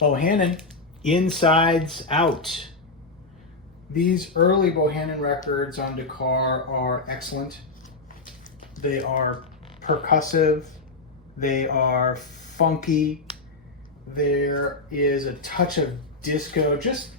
Bohannan, Insides Out. These early Bohannan records on Dakar are excellent. They are percussive. They are funky. There is a touch of disco, just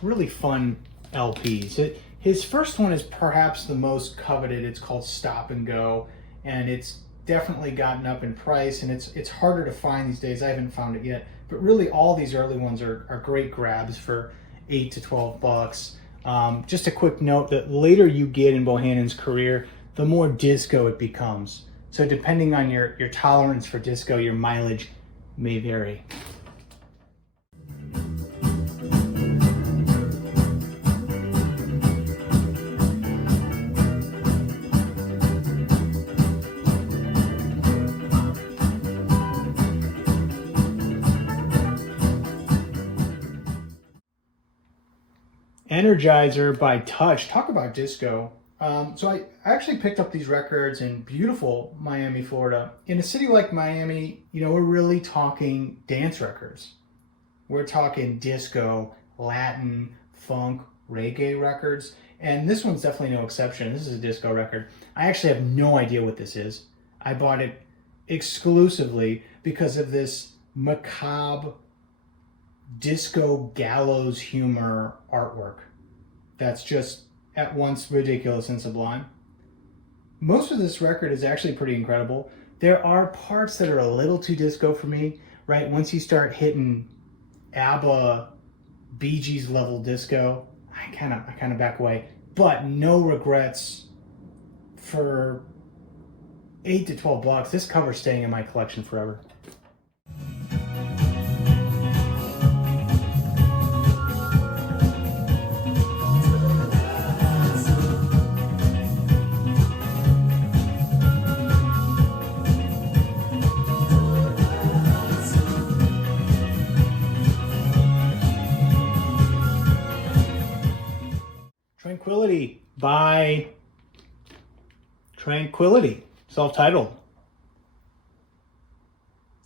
really fun LPs. His first one is perhaps the most coveted. It's called Stop and Go, and it's definitely gotten up in price, and it's harder to find these days. I haven't found it yet, but really all these early ones are great grabs for $8 to $12. Just a quick note that later you get in Bohannon's career, the more disco it becomes. So depending on your tolerance for disco, your mileage may vary. Energizer by Touch. Talk about disco. So I actually picked up these records in beautiful Miami, Florida. In a city like Miami, we're really talking dance records. We're talking disco, Latin, funk, reggae records. And this one's definitely no exception. This is a disco record. I actually have no idea what this is. I bought it exclusively because of this macabre disco gallows humor artwork that's just at once ridiculous and sublime. Most of this record is actually pretty incredible. There are parts that are a little too disco for me, right? Once you start hitting ABBA, Bee Gees level disco, I kind of back away. But no regrets. For $8 to $12, this cover's staying in my collection forever. Tranquility by Tranquility, self-titled.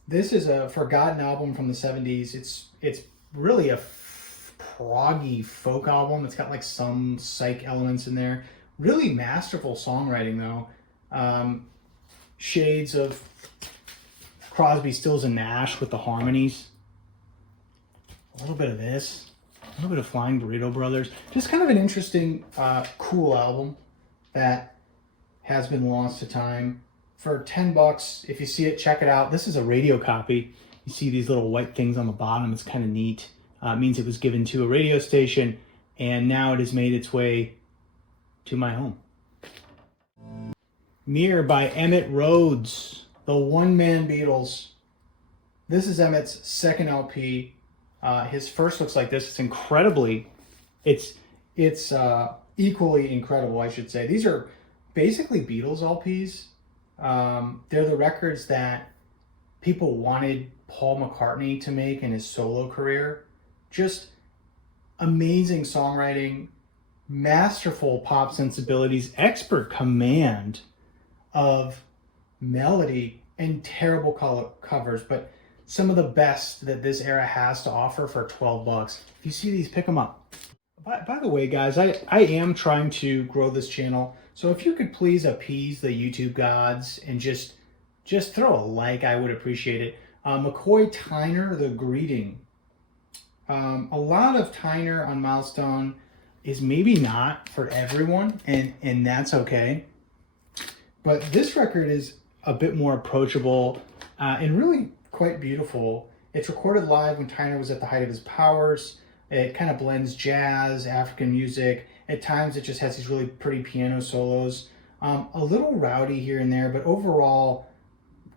This is a forgotten album from the 70s. It's really a proggy folk album. It's got like some psych elements in there. Really masterful songwriting though. Shades of Crosby, Stills and Nash with the harmonies. A little bit of this. A little bit of Flying Burrito Brothers. Just kind of an interesting, cool album that has been lost to time. For $10, if you see it, check it out. This is a radio copy. You see these little white things on the bottom. It's kind of neat. It means it was given to a radio station, and now it has made its way to my home. Mirror by Emit Rhodes, the one-man Beatles. This is Emmitt's second LP. His first looks like this. It's incredibly, it's equally incredible, I should say. These are basically Beatles LPs. They're the records that people wanted Paul McCartney to make in his solo career. Just amazing songwriting, masterful pop sensibilities, expert command of melody, and terrible covers, but some of the best that this era has to offer for $12. If you see these, pick them up. By the way, guys, I am trying to grow this channel, so if you could please appease the YouTube gods and just throw a like, I would appreciate it. McCoy Tyner, The Greeting. A lot of Tyner on Milestone is maybe not for everyone, and that's okay. But this record is a bit more approachable and really quite beautiful. It's recorded live when Tyner was at the height of his powers. It kind of blends jazz, African music. At times it just has these really pretty piano solos. A little rowdy here and there, but overall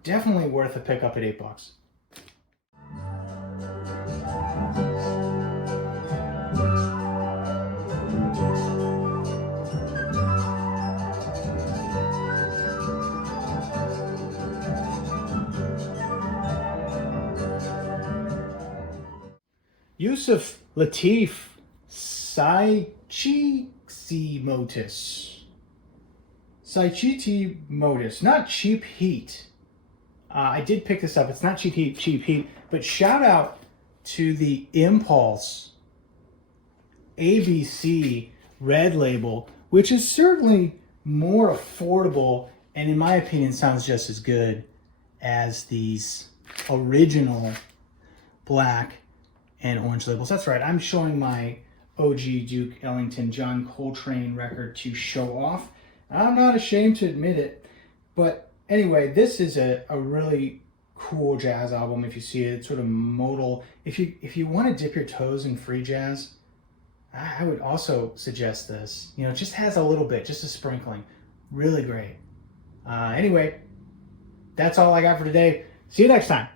definitely worth a pickup at $8. Yusef, Lateef, Psychicemotus. Psychicemotus, not Cheap Heat. I did pick this up. It's not Cheap Heat, but shout out to the Impulse ABC red label, which is certainly more affordable and in my opinion sounds just as good as these original black and orange labels. That's right, I'm showing my OG Duke Ellington John Coltrane record to show off. I'm not ashamed to admit it, but anyway, this is a really cool jazz album. If you see it, it's sort of modal. If you want to dip your toes in free jazz, I would also suggest this. You know, it just has a little bit, just a sprinkling. Really great. Anyway, that's all I got for today. See you next time.